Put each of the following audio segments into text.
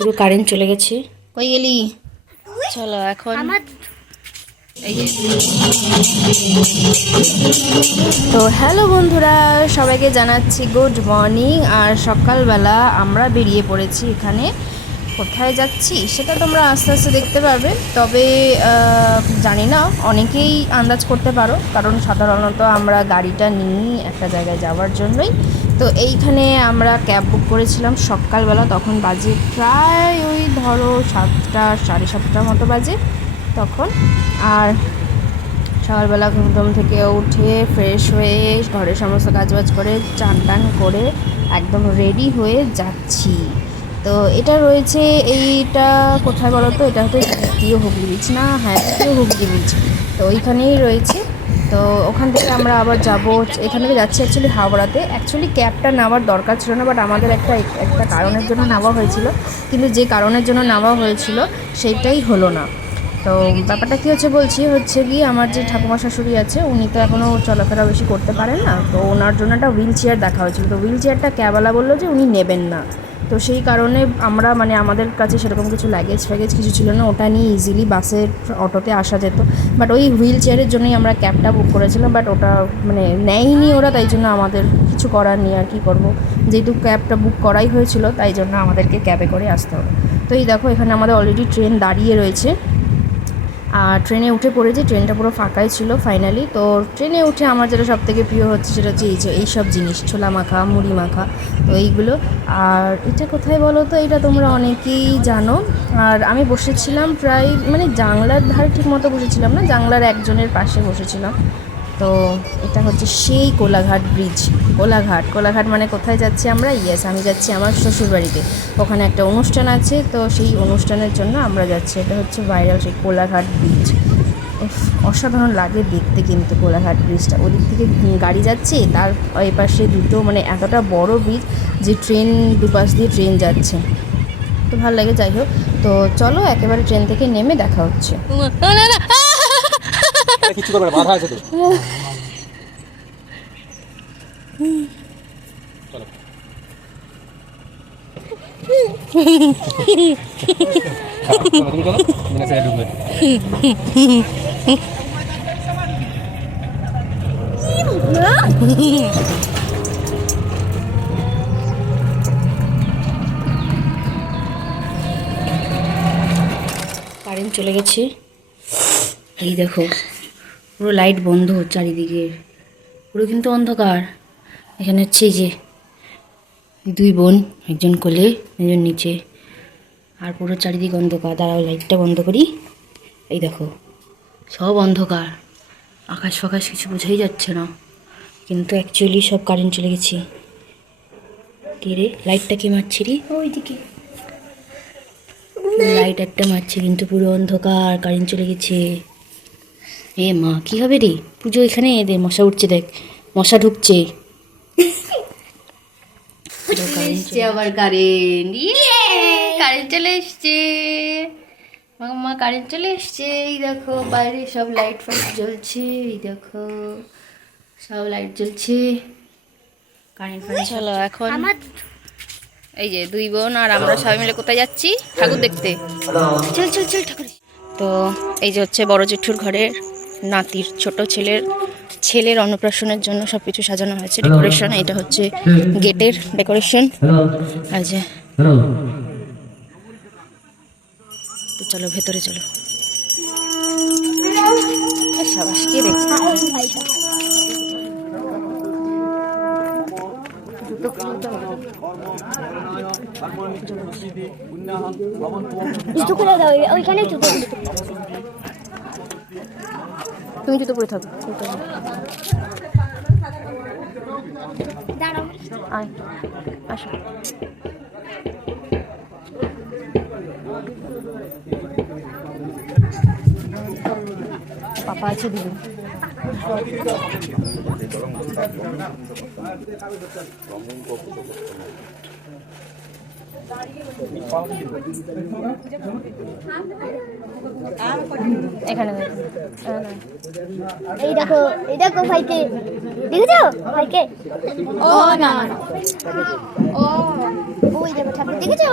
পুরো কারেন্ট চলে গেছে। কই গেলি? চলো এখন তো হ্যালো বন্ধুরা, সবাইকে জানাচ্ছি গুড মর্নিং। আর সকালবেলা আমরা বেরিয়ে পড়েছি। এখানে কোথায় যাচ্ছি সেটা তোমরা আস্তে আস্তে দেখতে পারবে। তবে জানি না, অনেকেই আন্দাজ করতে পারো, কারণ সাধারণত আমরা গাড়িটা নিই একটা জায়গায় যাওয়ার জন্যই। তো এইখানে আমরা ক্যাব বুক করেছিলাম সকালবেলা, তখন বাজে প্রায় ওই ধরো 7টা 7:30 মতো বাজে তখন। আর সকালবেলা ঘুম থেকে উঠে ফ্রেশ হয়ে ঘরের সমস্ত কাজবাজ করে চান টান করে একদম রেডি হয়ে যাচ্ছি। তো এটা রয়েছে, এইটা কোথায় বলো তো? এটা হয়তো দ্বিতীয় হুগলি ব্রিজ, না হ্যাঁ দ্বিতীয় হুগলি ব্রিজ। তো ওইখানেই রয়েছে। তো ওখান থেকে আমরা আবার যাব, এখান থেকে যাচ্ছি অ্যাকচুয়ালি হাওড়াতে। অ্যাকচুয়ালি ক্যাবটা নেওয়ার দরকার ছিল না, বাট আমাদের একটা কারণের জন্য নেওয়া হয়েছিল। কিন্তু যে কারণের জন্য নেওয়া হয়েছিল সেইটাই হলো না। তো ব্যাপারটা কী হচ্ছে কি আমার যে ঠাকুমা শাশুড়ি আছে, উনি তো এখনও চলাফেরা বেশি করতে পারেন না। তো ওনার জন্য একটা হুইল চেয়ার দেখা হয়েছিল। তো হুইল চেয়ারটা ক্যাবওয়ালা বললো যে উনি নেবেন না। তো সেই কারণে আমরা আমাদের কাছে সেরকম কিছু ফ্যাগেজ কিছু ছিল না, ওটা নিয়ে ইজিলি বাসের অটোতে আসা যেত। বাট ওই হুইল চেয়ারের জন্যই আমরা ক্যাবটা বুক করেছিলাম, বাট ওটা নেয়নি ওরা, তাই জন্য আমাদের কিছু করার নেই। আর কী করবো, যেহেতু ক্যাবটা বুক করাই হয়েছিল তাই জন্য আমাদেরকে ক্যাবে করে আসতে হবে। তো এই দেখো, এখানে আমাদের অলরেডি ট্রেন দাঁড়িয়ে রয়েছে। আর ট্রেনে উঠে পড়েছি, ট্রেনটা পুরো ফাঁকাই ছিল ফাইনালি। তো ট্রেনে উঠে আমার যেটা সবথেকে প্রিয় হচ্ছে সেটা হচ্ছে এইসব জিনিস, ছোলা মাখা, মুড়ি মাখা, তো এইগুলো। আর এটা কোথায় বলো তো? এটা তোমরা অনেকেই জানো। আর আমি বসেছিলাম প্রায় জানলার ধারে ঠিক মতো বসেছিলাম না, জানলার একজনের পাশে বসেছিলাম। তো এটা হচ্ছে সেই কোলাঘাট ব্রিজ। কোলাঘাট মানে কোথায় যাচ্ছি আমরা? ইয়েস, আমি যাচ্ছি আমার শ্বশুরবাড়িতে। ওখানে একটা অনুষ্ঠান আছে, তো সেই অনুষ্ঠানের জন্য আমরা যাচ্ছি। এটা হচ্ছে ভাইরাল সেই কোলাঘাট ব্রিজ। অসাধারণ লাগে দেখতে কিন্তু কোলাঘাট ব্রিজটা। ওদিক থেকে গাড়ি যাচ্ছে, তার এই পাশে দুটো এতটা বড় ব্রিজ যে ট্রেন দুপাশ দিয়ে ট্রেন যাচ্ছে, তো ভালো লাগে। যাই হোক, তো চলো একেবারে ট্রেন থেকে নেমে দেখা হচ্ছে। কিছু করবে না, বাধা আছে তো। কারেন্ট চলে গেছে, এই দেখো পুরো লাইট বন্ধ চারিদিকে, পুরো কিন্তু অন্ধকার। এখানে হচ্ছে এই যে দুই বোন, একজন কোলে একজন নিচে, আর পুরো চারিদিকে অন্ধকার। দাঁড়াও লাইটটা বন্ধ করি। এই দেখো সব অন্ধকার, আকাশ ফাকাশ কিছু বোঝাই যাচ্ছে না, কিন্তু অ্যাকচুয়ালি সব কারেন্ট চলে গেছে। কে রে লাইটটা কে মারছে রে? ওইদিকে লাইট একটা মারছে, কিন্তু পুরো অন্ধকার, কারেন্ট চলে গেছে। এ মা, কি হবে রে? পুজো এখানে এদের মশা উঠছে, দেখ মশা ঢুকছে। আবার কারেন্ট চলে এসছে, মা কারেন্ট চলে এসছে। এই দেখো বাইরে সব লাইট ফাইট জ্বলছে, এই দেখো সব লাইট জ্বলছে, কারেন্ট ফারেন্ট। চলো এখন এই যে দুই বোন আর আমরা সবাই মিলে কোথায় যাচ্ছি? ঠাকুর দেখতে। চল চল চল ঠাকুর। তো এই যে হচ্ছে বড় জেঠুর ঘরের নাতির ছোট ছেলের অন্নপ্রাশনের জন্য সবকিছু সাজানো হয়েছে, ডেকোরেশন। এটা হচ্ছে গেটের ডেকোরেশন। আর যে তো চলো ভেতরে চলো। সাবাস, কে দেখছে? তুমি জুতো পরে থাকো, আয় আসো। পাপা আছে দিদি। এখানে এই দেখো ভাইকে দেখেছো ভাইকে ও না ও ওই দেখো ঠাকুর দেখেছো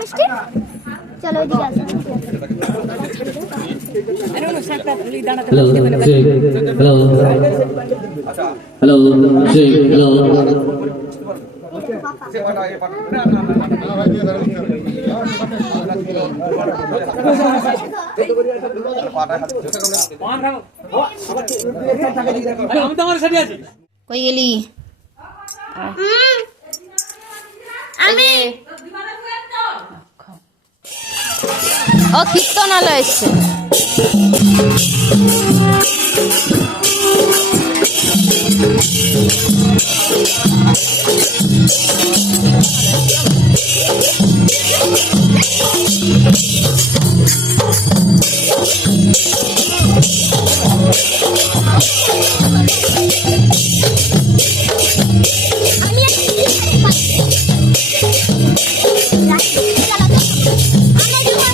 মিষ্টি চলো ওইদিকে আসো हेलो हेलो কই গেলি আমি ও কীর্তনালয় এসছে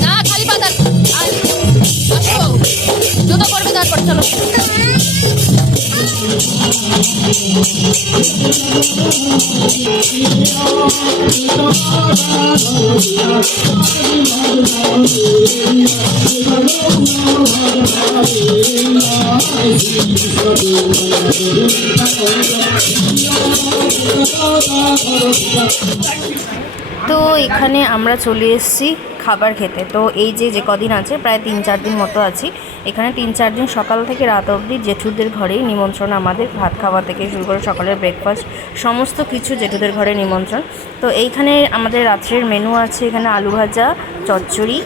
না খালি পাতা আসো জুতো করবে তারপর চলো তো এখানে আমরা চলে এসেছি খাবার খেতে। তো এই যে কদিন আছে প্রায় 3-4 দিন মতো আছি এখানে। 3-4 দিন সকাল থেকে রাত অবধি জেঠুদের ঘরেই নিমন্ত্রণ আমাদের, ভাত খাওয়া থেকে শুরু করে সকালের ব্রেকফাস্ট সমস্ত কিছু জেঠুদের ঘরে নিমন্ত্রণ। তো এইখানে আমাদের রাত্রের মেনু আছে, এখানে আলু ভাজা, চচ্চড়ি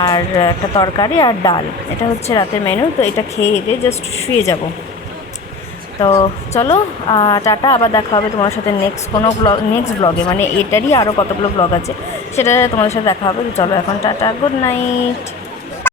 আর একটা তরকারি আর ডাল, এটা হচ্ছে রাতের মেনু। তো এটা খেয়ে দিয়ে জাস্ট শুয়ে যাব। তো চলো টাটা, আবার দেখা হবে তোমার সাথে নেক্সট ব্লগে, মানে এটারই আরও কতগুলো ব্লগ আছে সেটা তোমাদের সাথে দেখা হবে। চলো এখন টাটা, গুড নাইট।